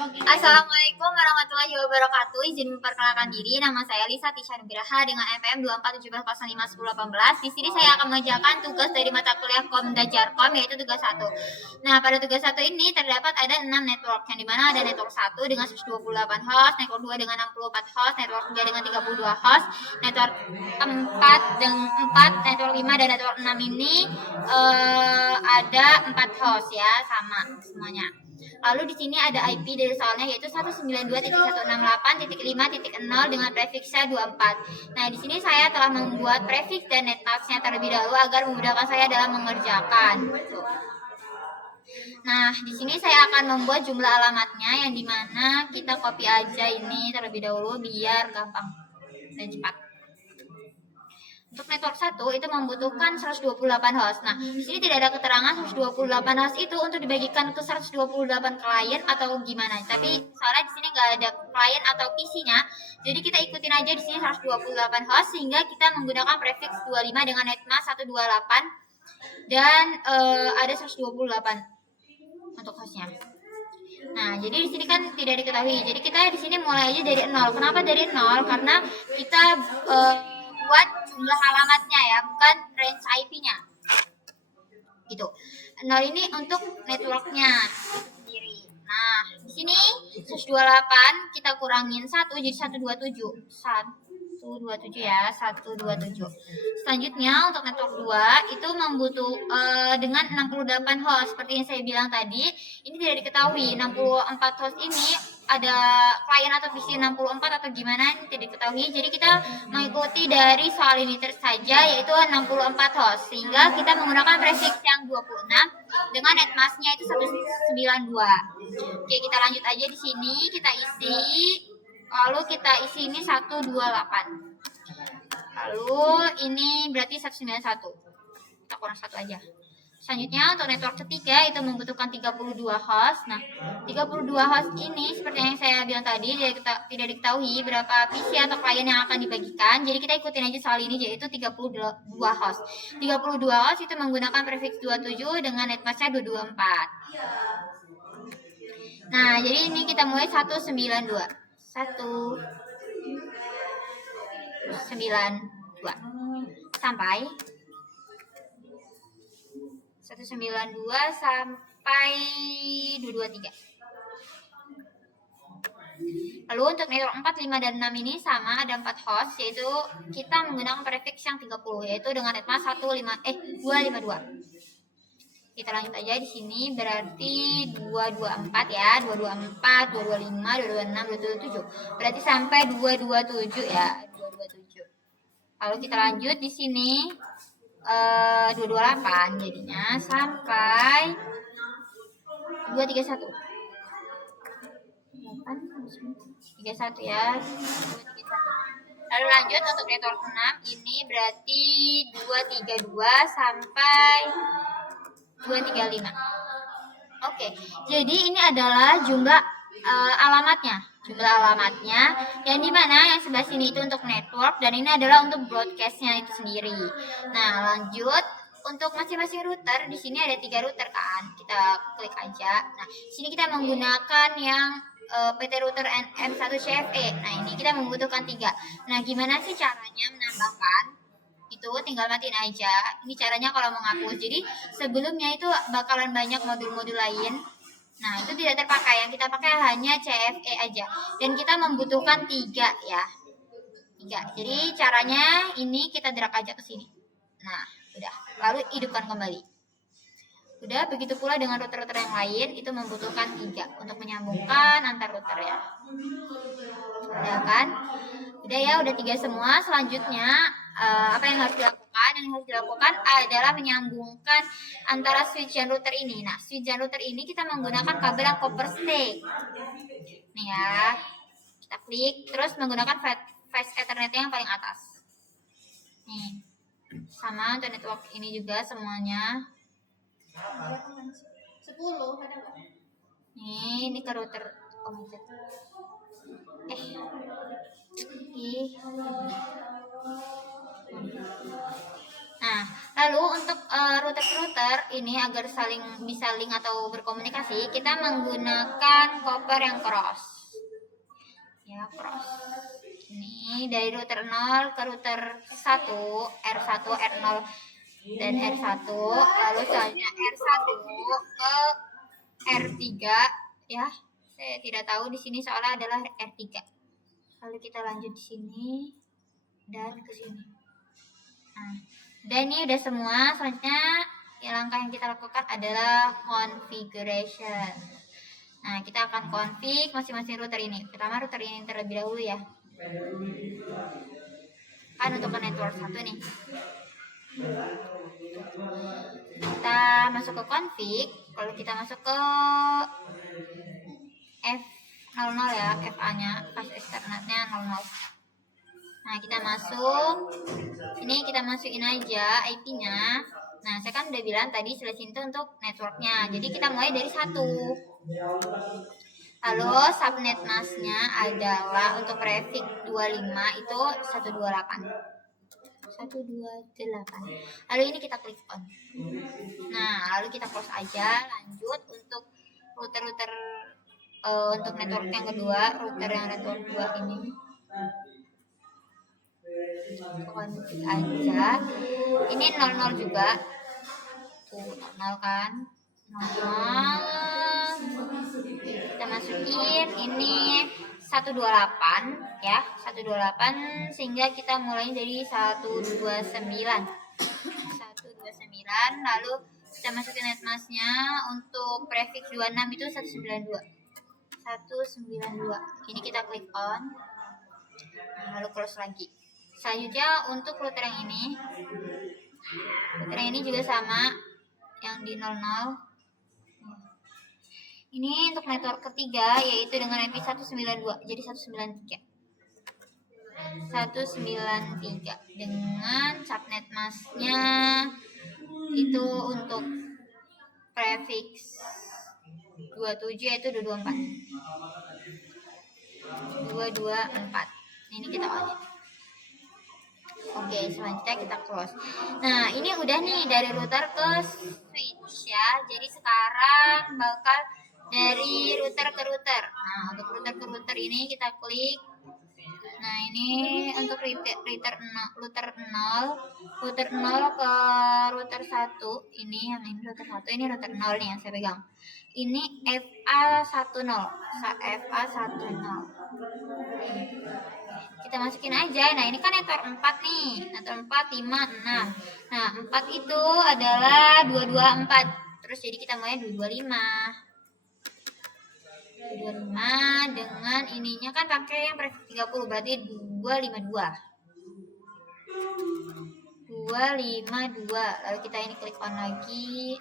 Assalamualaikum warahmatullahi wabarakatuh. Izin memperkenalkan diri, nama saya Lisa Tisha Nugraha dengan NPM 2417051018. Di sini saya akan mengerjakan tugas dari mata kuliah Komda Jarkom, yaitu tugas 1. Nah, pada tugas 1 ini terdapat ada 6 network, yang dimana ada network 1 dengan 128 host, network 2 dengan 64 host, network 3 dengan 32 host, network 4 dengan 4, network 5 dan network 6 ini ada 4 host ya, sama semuanya. Lalu di sini ada IP dari soalnya yaitu 192.168.5.0 dengan prefiksnya 24. Nah, di sini saya telah membuat prefiks dan netmasknya terlebih dahulu agar memudahkan saya dalam mengerjakan. Nah, di sini saya akan membuat jumlah alamatnya yang dimana kita copy aja ini terlebih dahulu biar gampang dan cepat. Untuk network 1 itu membutuhkan 128 host. Nah, di sini tidak ada keterangan 128 host itu untuk dibagikan ke 128 klien atau gimana. Tapi soalnya di sini nggak ada klien atau PC-nya, jadi kita ikutin aja di sini 128 host sehingga kita menggunakan prefix 25 dengan netmask 128 dan ada 128 untuk hostnya. Nah, jadi di sini kan tidak diketahui. Jadi kita di sini mulai aja dari 0. Kenapa dari 0? Karena kita buat jumlah alamatnya ya, bukan range IP-nya. Gitu. 0 ini untuk networknya sendiri. Nah, di sini 128 kita kurangin 1 jadi 127. 127 ya, 127. Selanjutnya untuk network 2 itu dengan 68 host. Seperti yang saya bilang tadi, ini tidak diketahui 64 host ini ada klien atau PC 64 atau gimana ini tidak diketahui. Jadi kita mengikuti dari soal ini saja yaitu 64 host sehingga kita menggunakan prefix yang 26 dengan netmasknya itu 192. Oke, kita lanjut aja di sini, kita isi. Lalu kita isi ini 128. Lalu ini berarti 191. Kita kurang 1 aja. Selanjutnya untuk network ketiga itu membutuhkan 32 host. Nah, 32 host ini seperti yang saya bilang tadi tidak diketahui berapa PC atau klien yang akan dibagikan. Jadi kita ikutin aja soal ini yaitu 32 host. 32 host itu menggunakan prefix 27 dengan netmasknya 224. Nah, jadi ini kita mulai 192. 192 sampai 192 sampai 223. Lalu untuk network 4, 5, dan 6 ini sama, ada 4 host, yaitu kita menggunakan prefix yang 30, yaitu dengan netmask 252. Kita lanjut aja di sini, berarti 224 ya, 224, 225, 226, 227. Berarti sampai 227 ya, 227. Lalu kita lanjut di sini 228 jadinya sampai 231. 31 ya, 231. Lalu lanjut untuk network 6 ini berarti 232 sampai 235. Oke, jadi ini adalah jumlah alamatnya. Jumlah alamatnya yang dimana yang sebelah sini itu untuk network dan ini adalah untuk broadcastnya itu sendiri. Nah, lanjut untuk masing-masing router di sini ada 3 router kan. Kita klik aja. Nah, di sini kita menggunakan yang PT router NM1CFE. Nah, ini kita membutuhkan 3. Nah, gimana sih caranya menambahkan? Itu tinggal matiin aja. Ini caranya kalau mau ngapus. Jadi sebelumnya itu bakalan banyak modul-modul lain. Nah, itu tidak terpakai. Yang kita pakai hanya CFE aja. Dan kita membutuhkan 3 ya. 3. Jadi caranya ini kita drag aja ke sini. Nah, udah. Lalu hidupkan kembali. Udah, begitu pula dengan router-router yang lain itu membutuhkan 3 untuk menyambungkan antar router ya. Udah kan? Udah ya, udah 3 semua. Selanjutnya apa yang harus dilakukan? Yang harus dilakukan adalah menyambungkan antara switch dan router ini. Nah, switch dan router ini kita menggunakan kabel yang copper stick. Nih ya, kita klik terus menggunakan fast ethernet yang paling atas. Nih, sama untuk network ini juga semuanya. 10 ada nggak? Nih, ini ke router. Nah, Lalu untuk router ini agar bisa link atau berkomunikasi, kita menggunakan copper yang cross. Ya, cross. Ini dari router 0 ke router 1, R1, R0 dan R1, lalu selanjutnya R1 ke R3 ya. Saya tidak tahu di sini soalnya adalah R3. Lalu kita lanjut di sini dan ke sini. Nah, dan ini udah semua. Selanjutnya langkah yang kita lakukan adalah configuration. Nah, kita akan config masing-masing router ini. Pertama router ini terlebih dahulu ya. Kan untuk ke network 1 nih. Kita masuk ke config. Kalau kita masuk ke F00 ya, FA-nya, fast Ethernet-nya 00. Nah, kita masuk. Ini kita masukin aja IP-nya. Nah, saya kan udah bilang tadi selesin itu untuk networknya. Jadi kita mulai dari 1. Lalu subnet mask-nya adalah untuk prefix 25 itu 128. 128. Lalu ini kita klik on. Nah, lalu kita close aja. Lanjut untuk router-router untuk network yang kedua, router yang network 2 ini. Config aja. Ini 00 juga. Tuh, 00 kan. 00. Kita masukin ini 128 ya, 128 sehingga kita mulai dari 129. 129, lalu kita masukin netmasknya untuk prefix 26 itu 192. 192. Ini kita klik on. Lalu close lagi. Selanjutnya untuk router yang ini. Router yang ini juga sama yang di 00. Ini untuk network ketiga yaitu dengan IP 192. Jadi 193. 193 dengan subnet masknya itu untuk prefix 27 yaitu 224. 224. Ini kita on. Oke, selanjutnya kita close. Nah, ini udah nih dari router ke switch ya. Jadi sekarang bakal dari router ke router. Nah, untuk router ke router ini kita klik. Nah, ini untuk router 0 ke router 1. Ini yang ini router 1, ini router 0 nih yang saya pegang. Ini FA10. FA10. Kita masukin aja. Nah, ini kan network 4 nih. Network 4, 5, 6. Nah, 4 itu adalah 224. Terus jadi kita mulai 225. 225 dengan ininya kan pakai yang prefix 30, berarti 252. 252. Lalu kita ini klik on lagi.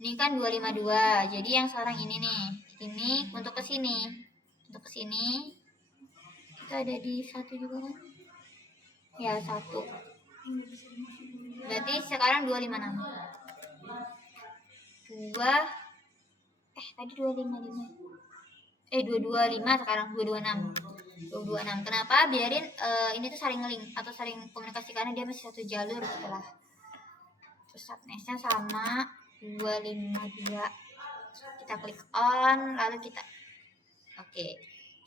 Ini kan 252. Jadi yang sekarang ini nih. Ini untuk ke sini. Untuk ke sini. Kita ada di 1 juga kan? Ya, 1. Berarti sekarang 256. Tadi 255. 225 sekarang 226. 226. Kenapa? Biarin ini tuh saling nge-link atau saling komunikasi karena dia masih satu jalur setelah. Terus subnetnya sama 252. Kita klik on, lalu kita Oke.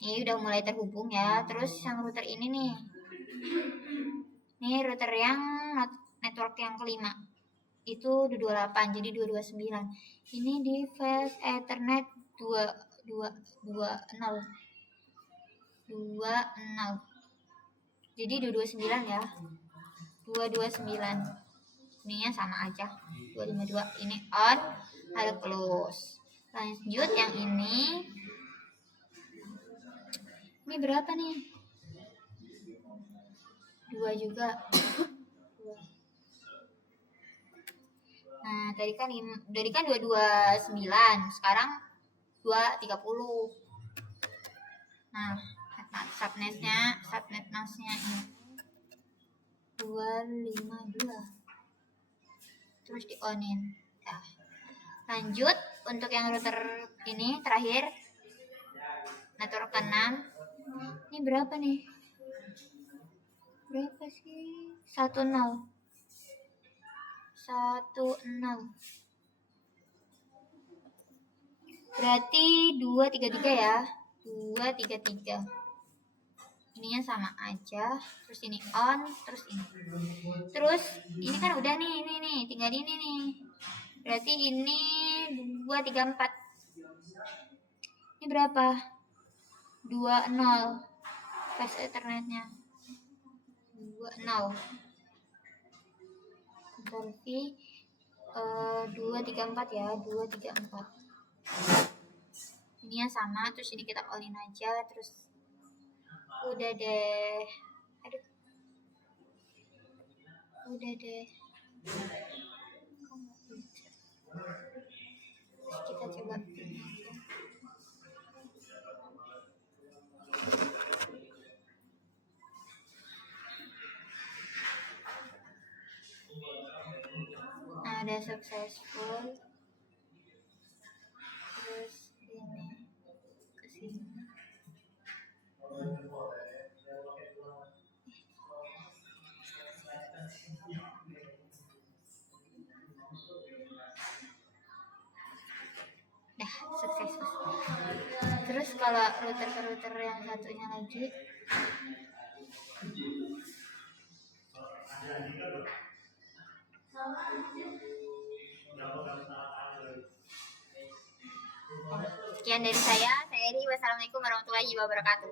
Ini udah mulai terhubung ya. Terus yang router ini nih. Ini router yang network yang kelima. Itu 228 jadi 229. Ini di fast Ethernet 220. Jadi 229 ya. 229. Ininya sama aja. 252. Ini on, lalu close. Lanjut yang ini. Ini berapa nih? 2 juga. Nah, tadi kan 229, sekarang 230. Nah, subnet masknya ini 252. Terus di onin. Nah, lanjut untuk yang router ini terakhir network ke-6. Ini berapa nih? Berapa sih? 10. 10. Berarti 233 ya. 233. Ininya sama aja. Terus ini on, terus ini. Terus ini kan udah nih, tinggal ini nih. Berarti ini 234. Ini berapa? 20. Fast Ethernetnya 20. Ctrl V 234 ya, 234. Ini yang sama, terus ini kita all in aja, terus udah deh. Aduh. Udah deh. Terus kita coba. Nah, udah successful. Terus ini ke sini. Dah, successful. Terus kalau router ke router yang satunya lagi, sekian dari saya Eri. Wassalamualaikum warahmatullahi wabarakatuh.